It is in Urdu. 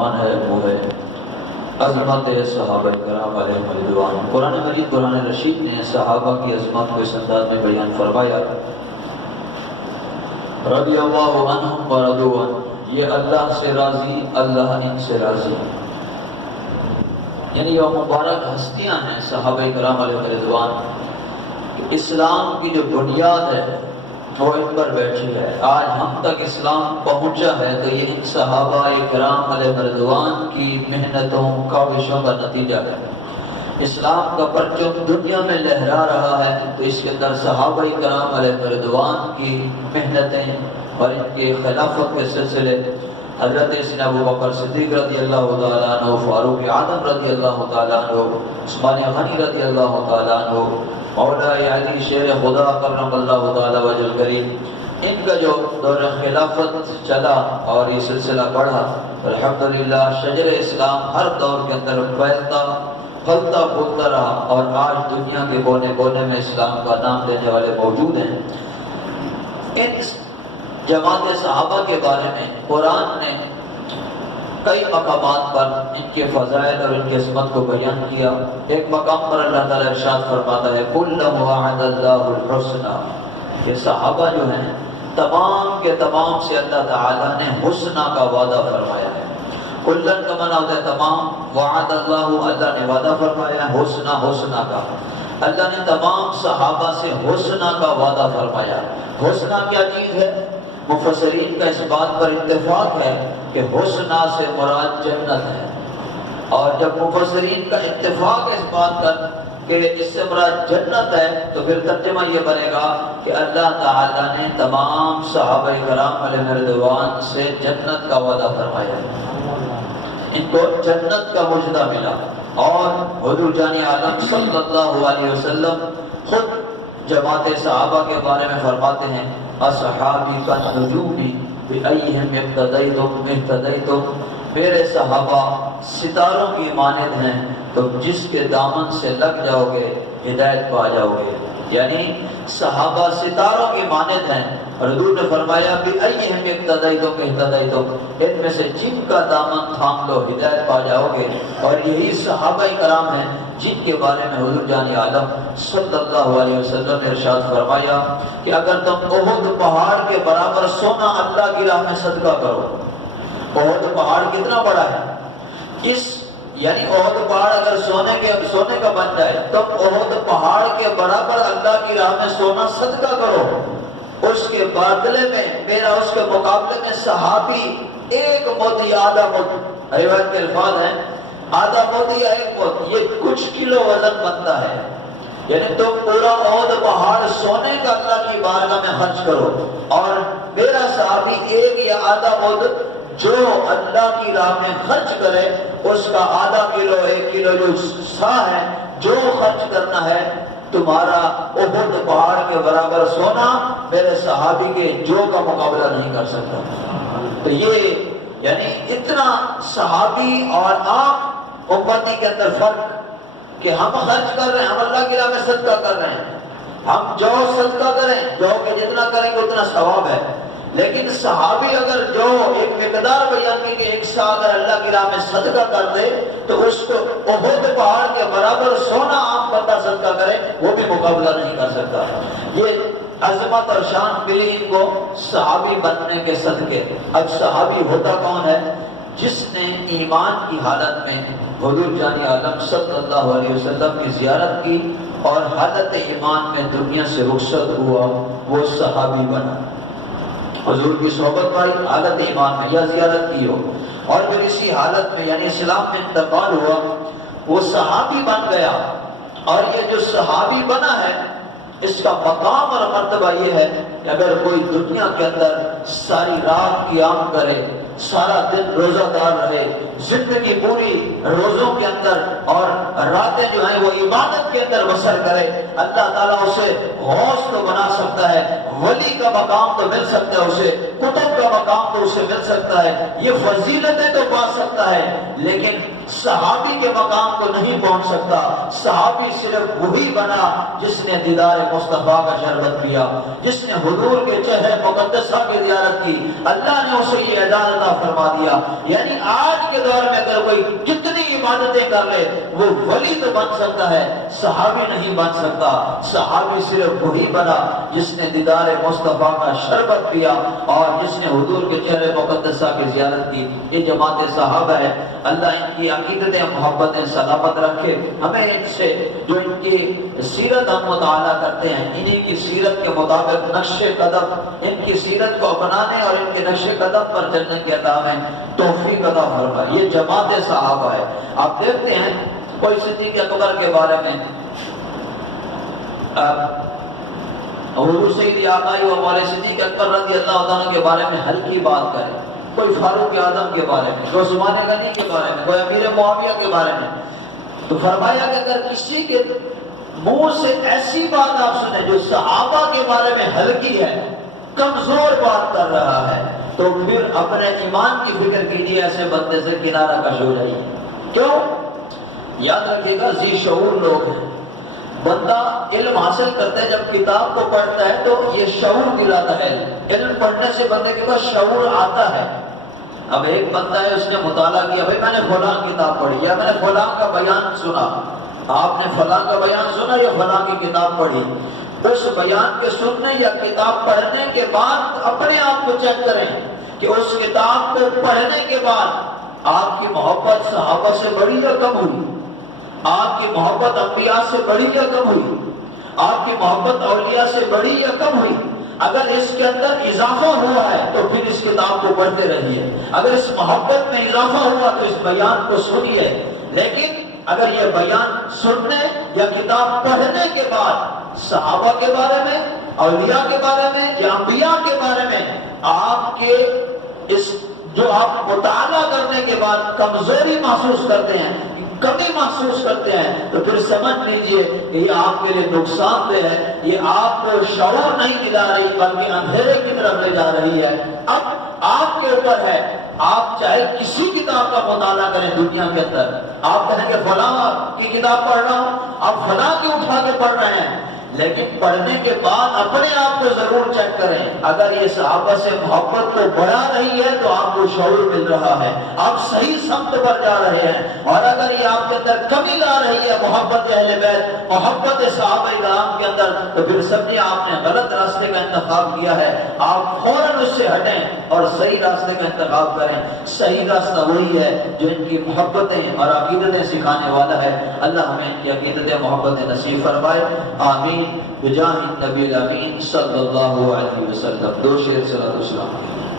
عنوان ہے وہ ہے عظمت صحابہ کرام علیہم رضوان۔ قرآن مجید قرآن رشید نے صحابہ کی عظمت کو اس انداز میں بیان فرمایا، رضی اللہ عنہم ورضوا عنہ، یہ اللہ سے راضی، اللہ ان سے راضی۔ یعنی یہ مبارک ہستیاں ہیں صحابہ کرام علیہم رضوان۔ اسلام کی جو بنیاد ہے وہ ان پر بیٹھی ہے۔ آج ہم تک اسلام پہنچا ہے تو یہ ان صحابہ کرام علیہ رضوان کی محنتوں کاوشوں کا نتیجہ ہے۔ اسلام کا پرچم دنیا میں لہرا رہا ہے تو اس کے اندر صحابہ کرام علیہ رضوان کی محنتیں اور ان کے خلافت کے سلسلے، حضرت سیدنا ابو بکر صدیق رضی اللہ تعالیٰ عنہ، فاروق اعظم رضی اللہ تعالیٰ عنہ، عثمان غنی رضی اللہ تعالیٰ عنہ، مولا علی شیر خدا کرم اللہ تعالیٰ وجہ الکریم، ان کا جو دور خلافت چلا اور یہ سلسلہ بڑھا، الحمدللہ شجر اسلام ہر دور کے اندر پھیلتا پھلتا پھولتا رہا اور آج دنیا کے کونے کونے میں اسلام کا نام لینے والے موجود ہیں۔ ان جماعت صحابہ کے بارے میں قرآن نے کئی مقامات پر ان کے فضائل اور ان کی عظمت کو بیان کیا۔ ایک مقام پر اللہ تعالیٰ ارشاد فرماتا ہے کُلًّا وَعَدَ اللَّهُ الْحُسْنَى، یہ صحابہ جو ہیں تمام کے تمام سے اللہ تعالیٰ نے حسنہ کا وعدہ فرمایا ہے۔ کُلًّا کا معنی ہوتا ہے تمام، وعد اللہ، اللہ نے وعدہ فرمایا ہے، حسنہ حسنہ کا، اللہ نے تمام صحابہ سے حسنہ کا وعدہ فرمایا۔ حسنہ کیا چیز ہے؟ مفسرین کا اس بات پر اتفاق ہے کہ حسنہ سے مراد جنت ہے، اور جب مفسرین کا اتفاق اس بات کا کہ اس سے مراد جنت ہے تو پھر ترجمہ یہ بنے گا کہ اللہ تعالیٰ نے تمام صحابہ کرام علیہ رضوان سے جنت کا وعدہ فرمایا، ان کو جنت کا مجدہ ملا۔ اور حضور جان عالم صلی اللہ علیہ وسلم خود جماعت صحابہ کے بارے میں فرماتے ہیں اصحابی کا نجومی بأیہم اقتدیتم اہتدیتم، میرے صحابہ ستاروں کی مانند ہیں، تو جس کے دامن سے لگ جاؤ گے ہدایت پا جاؤ گے۔ یعنی صحابہ ستاروں کی مانند ہیں، اور حضور نے فرمایا بأیہم اقتدیتم اہتدیتم، ان میں سے جن کا دامن تھام لو ہدایت پا جاؤ گے۔ اور یہی صحابہ کرام ہیں جن کے بارے میں حضور جان عالم صلی اللہ علیہ وسلم نے ارشاد فرمایا کہ اگر تم احد پہاڑ کے برابر سونا اللہ کی راہ میں صدقہ کرو، احد پہاڑ کتنا بڑا ہے، یعنی احد پہاڑ اگر سونے کا بن جائے، تم احد پہاڑ کے برابر اللہ کی راہ میں سونا صدقہ کرو، اس کے بدلے میں میرا اس کے مقابلے میں صحابی ایک موتی آدھا موتی، روایت کے الفاظ ہیں آدھا موتی یا ایک موتی، یہ کچھ کلو وزن بنتا ہے، یعنی تم پورا احد پہاڑ سونے کا اللہ کی بارگاہ میں خرچ کرو، اور میرا صحابی ایک یا آدھا موت جو اللہ کی راہ میں خرچ کرے اس کا آدھا کلو ایک کلو جو سا ہے جو خرچ کرنا ہے، تمہارا احد پہاڑ کے برابر سونا میرے صحابی کے جو کا مقابلہ نہیں کر سکتا۔ تو یہ یعنی اتنا صحابی اور عام امتی کے اندر فرق کہ ہم خرچ کر رہے ہیں، ہم اللہ کی راہ میں صدقہ کر رہے ہیں، ہم جو صدقہ کریں جو کہ جتنا کریں گے اتنا ثواب ہے، لیکن صحابی اگر جو ایک مقدار بیان کی کہ ایک سا اگر اللہ کی راہ میں صدقہ کر دے تو اس کو احد پہاڑ کے برابر سونا عام بندہ صدقہ کرے وہ بھی مقابلہ نہیں کر سکتا۔ یہ عظمت اور شان ملی ان کو صحابی بننے کے صدقے۔ اب صحابی ہوتا کون ہے؟ جس نے ایمان کی حالت میں حضور جان عالم صلی اللہ علیہ وسلم کی زیارت کی اور حالت ایمان میں دنیا سے رخصت ہوا، وہ صحابی بنا۔ حضور کی صحبت پائی حالت ایمان میں یا زیارت کی ہو، اور پھر اسی حالت میں یعنی اسلام میں انتقال ہوا، وہ صحابی بن گیا۔ اور یہ جو صحابی بنا ہے اس کا مقام اور مرتبہ یہ ہے کہ اگر کوئی دنیا کے اندر ساری رات قیام کرے، سارا دن روزہ دار رہے، زندگی پوری روزوں کے اندر اور راتیں جو ہیں وہ عبادت کے اندر بسر کرے، اللہ تعالیٰ اسے غوث تو بنا سکتا ہے، ولی کا مقام تو مل سکتا ہے اسے، قطب کا مقام تو اسے مل سکتا ہے، یہ فضیلتیں تو پا سکتا ہے، لیکن صحابی کے مقام کو نہیں پہنچ سکتا. صحابی صرف وہی بنا جس نے دیدار مصطفیٰ کا شربت پیا، جس نے حضور کے چہرے مقدسہ کی زیارت کی. اللہ نے اسے یہ اعزاز عطا فرما دیا. یعنی آج کے دور میں اگر کوئی کتنی عبادتیں کر لے وہ ولی تو بن سکتا ہے، صحابی نہیں بن سکتا. صحابی صرف وہی بنا جس نے دیدار مصطفیٰ کا شربت پیا اور جس نے حضور کے چہرے مقدسہ کی زیارت کی. یہ جماعت صحابہ ہے. اللہ ان کی عقیدتیں محبتیں سلامت رکھے. ہمیں ان سے جو ان کی سیرت ہم مطالعہ کرتے ہیں، انہی کی سیرت کے مطابق نقش قدم، ان کی سیرت کو اپنانے اور ان کے نقش قدم پر چلنے کے عطا میں توفیق عطا فرمائے. یہ جماعت صحابہ ہے. آپ دیکھتے ہیں کوئی صدیق اکبر کے بارے میں حضور سید آقائی و مولا صدیق اکبر رضی اللہ عنہ کے بارے میں ہلکی بات کرے، کوئی فاروق اعظم کے بارے میں، کوئی عثمان غنی کے بارے میں، کوئی امیر معاویہ کے بارے میں، تو فرمایا کہ اگر کسی کے منہ سے ایسی بات آپ سنیں جو صحابہ کے بارے میں ہلکی ہے، کمزور بات کر رہا ہے، تو پھر اپنے ایمان کی فکر کیجیے، ایسے بندے سے کنارہ کش ہو جائیے. کیوں؟ یاد رکھیے گا ذی شعور لوگ ہیں. بندہ علم حاصل کرتا ہے، جب کتاب کو پڑھتا ہے تو یہ شعور دلاتا ہے. علم پڑھنے سے بندے کے پاس شعور آتا ہے. اب ایک بندہ ہے، اس نے مطالعہ کیا، بھائی میں نے فلاں کتاب پڑھی یا میں نے فلاں کا بیان سنا. آپ نے فلاں کا بیان سنا یا فلاں کی کتاب پڑھی، اس بیان کے سننے یا کتاب پڑھنے کے بعد اپنے آپ کو چیک کریں کہ اس کتاب کو پڑھنے کے بعد آپ کی محبت صحابہ سے بڑی یا کم ہوئی، آپ کی محبت انبیاء سے بڑی یا کم ہوئی، آپ کی محبت اولیاء سے بڑی یا کم ہوئی. اگر اس کے اندر اضافہ ہوا ہے تو پھر اس کتاب کو پڑھتے رہیے. اگر اس محبت میں اضافہ ہوا تو اس بیان کو سنیے. لیکن اگر یہ بیان سننے یا کتاب پڑھنے کے بعد صحابہ کے بارے میں، اولیاء کے بارے میں یا انبیاء کے بارے میں آپ کے اس جو آپ مطالعہ کرنے کے بعد کمزوری محسوس کرتے ہیں، کمی محسوس کرتے ہیں، تو پھر سمجھ لیجئے کہ یہ آپ کے لیے نقصان دہ ہے. یہ آپ کو شعور نہیں دلا رہی بلکہ اندھیرے کی طرف لے جا رہی ہے. اب آپ کے اوپر ہے، آپ چاہے کسی کتاب کا مطالعہ کریں دنیا کے اندر، آپ کہیں کہ فلاں کی کتاب پڑھ رہا ہوں، آپ فلاں کی اٹھا کے پڑھ رہے ہیں، لیکن پڑھنے کے بعد اپنے آپ کو ضرور چیک کریں. اگر یہ صحابہ سے محبت کو بڑھا رہی ہے تو آپ کو شعور مل رہا ہے، آپ صحیح سمت پر جا رہے ہیں. اور اگر یہ آپ کے اندر کمی لا رہی ہے محبت اہل بیت، محبت صحابہ کرام کے اندر، تو پھر سمجھے آپ نے غلط راستے کا انتخاب کیا ہے. آپ فوراً اس سے ہٹیں اور صحیح راستے کا انتخاب کریں. صحیح راستہ وہی ہے جو ان کی محبتیں اور عقیدتیں سکھانے والا ہے. اللہ ہمیں ان کی عقیدتیں محبتیں نصیب فرمائے. آمین بجاہ النبی الامین صلی اللہ علیہ وسلم. دو شیر صلی اللہ علیہ وسلم.